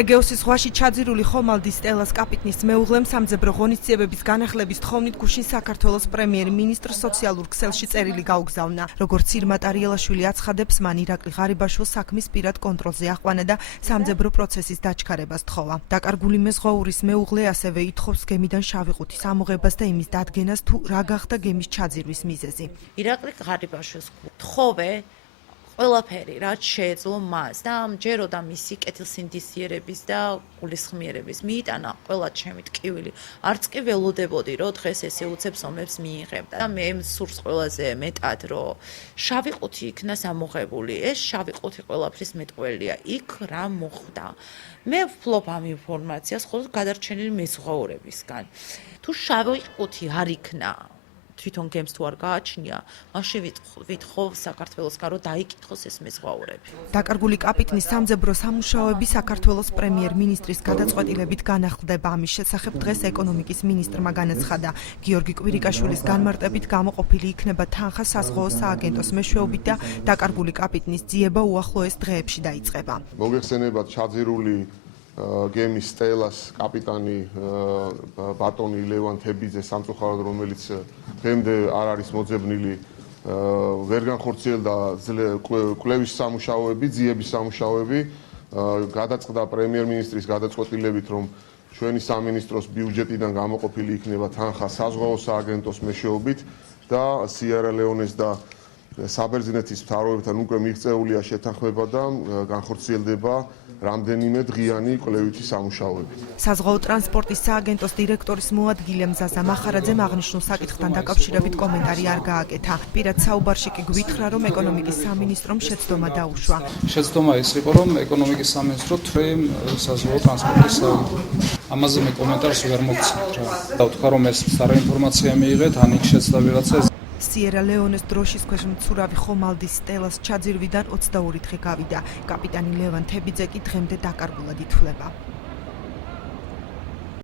ეგეოსის ზღვაში ჩაძირული ხომალდის სტელას კაპიტნის მეუღლემ სამძებრო ღონისძიებების განახლების თხოვნით გუშინ საქართველოს პრემიერ-მინისტრ სოციალურ ქსელში წერილი გაუგზავნა. როგორც ირმა ტარიელაშვილი აცხადებს, მან ირაკლი ღარიბაშვილს საქმის პირად კონტროლზე აყვანა და სამძებრო პროცესის დაჩქარებას თხოვა. დაკარგული მეზღვაურის მეუღლე ასევე ითხოვს გემიდან შავი ყუთის ამოღებას და იმის დადგენას, თუ რა გახდა გემის ჩაძირვის მიზეზი. ირაკლი ღარიბაშვილს თხოვე ყველაფერი, რაც შეეძლო მას და მჯეროდა მისი კეთილსინდისიერების და გულისხმიერების მიიტანა ყველა ჩემი ტკივილი. არც კი ველოდებოდი, რომ დღეს ესე უცებს ომებს მიიღებდა. და მე მსურს ყველაზე მეტად, რომ შავი ყუთი იქნა ამოღებული. ეს შავი ყუთი ყველაფრის მეტყველია. იქ რა მოხდა? მე ვფლობ ამ ინფორმაციას მხოლოდ გადარჩენილი მეზღვაურებისგან. თუ შავი ყუთი არ იქნა თვითონ გემს თუ არ გააჩნია, მაშინ ვითხოვ საქართველოსგან, რომ დაიკითხოს ეს მეზღვაურები. დაკარგული კაპიტნის სამძებრო სამუშაოები საქართველოს პრემიერ-მინისტრის გადაწყვეტილებით განახლდება. ამის შესახებ დღეს ეკონომიკის მინისტრმა განაცხადა. გიორგი კვირიკაშვილის განმარტებით გამოყოფილი იქნება თანხა საზღვაო სააგენტოს მეშვეობით და დაკარგული კაპიტნის ძიება უახლოეს დღეებში დაიწყება. მოგეხსენებათ ჩაძირული გემის სტელას კაპიტანი ბატონი ლევან თებიძე სამწუხაროდ, რომელიც დღემდე არ არის მოძებნილი, ვერ განხორციელდა კვლევის სამუშაოები, ძიების სამუშაოები. გადაწყდა პრემიერ-მინისტრის გადაწყვეტილებით, რომ ჩვენი სამინისტროს ბიუჯეტიდან გამოყოფილი იქნება თანხა საზღვაო სააგენტოს მეშვეობით და სიერა ლეონეს და საბერძნეთის მთავრობებთან უკვე მიღწეულია შეთანხმება და განხორციელდება რამდენიმე დღიანი კვლევითი სამუშაოები. საზღვაო ტრანსპორტის სააგენტოს დირექტორის მოადგილე მზაზა მახარაძემ აღნიშნულ საკითხთან დაკავშირებით კომენტარი არ გააკეთა. პირად საუბარში კი გვითხრა, რომ ეკონომიკის სამინისტრომ შეცდომა დაუშვა. შეცდომა ის იყო, რომ ეკონომიკის სამინისტრო თვრემ საზღვაო ტრანსპორტის სააგენტოს. ამაზე მე კომენტარს ვერ მოგცემთ რა. დავთქვა, რომ ეს საინფორმაციო მიიღეთ, ან იქ შეცდა ვიღაცა. სიერა ლეონეს დროშის ქვეშ მცურავი ხომალდის სტელას ჩაძირვიდან 22 დღე გავიდა. კაპიტანი ლევან თებიძე კი დღემდე დაკარგულად ითვლება.